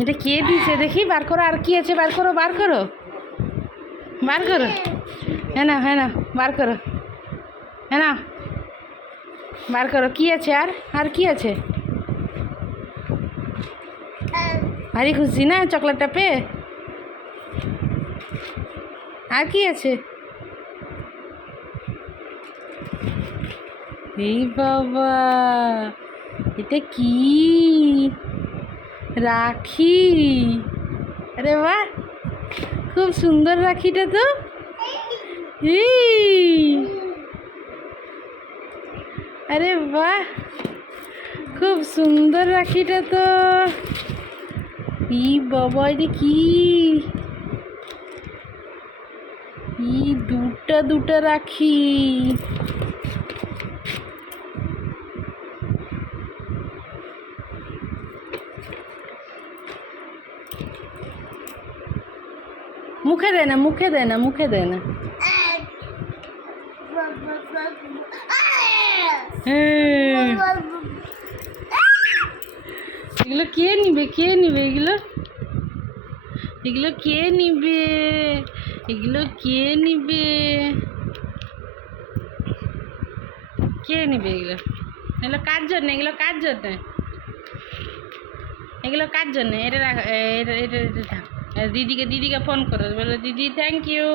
এটা কে দিছে দেখি, বার করো। আর কি আছে, বার করো, বার করো, বার করো। হ্যাঁ না, হ্যাঁ না, বার করো। হ্যাঁ না, বার করো। কি আছে আর কি আছে? ভারী খুশি না চকলেটটা পেয়ে? আর কি আছে? এই বাবা, এটা কি? রাখি। আরে বাহ, খুব সুন্দর রাখিটা তো। এই, আরে বাহ, খুব সুন্দর রাখিটা তো। ই বাবা, এটা কি? দুটা দুটা রাখি। মুখে দেয় না, মুখে দেয় না, মুখে দেয় না। এগুলো কে নিবে, কে নিবে এগুলো? এগুলো কে নিবে? এগুলো কে নিবে? কে নিবে এগুলো? এগুলো কার জন্য? এগুলো কার জন্য? এগুলো কার জন্য? এটা রাখ, এটা এটা এটা থাক। দিদিকে ফোন করো, বলো দিদি থ্যাংক ইউ।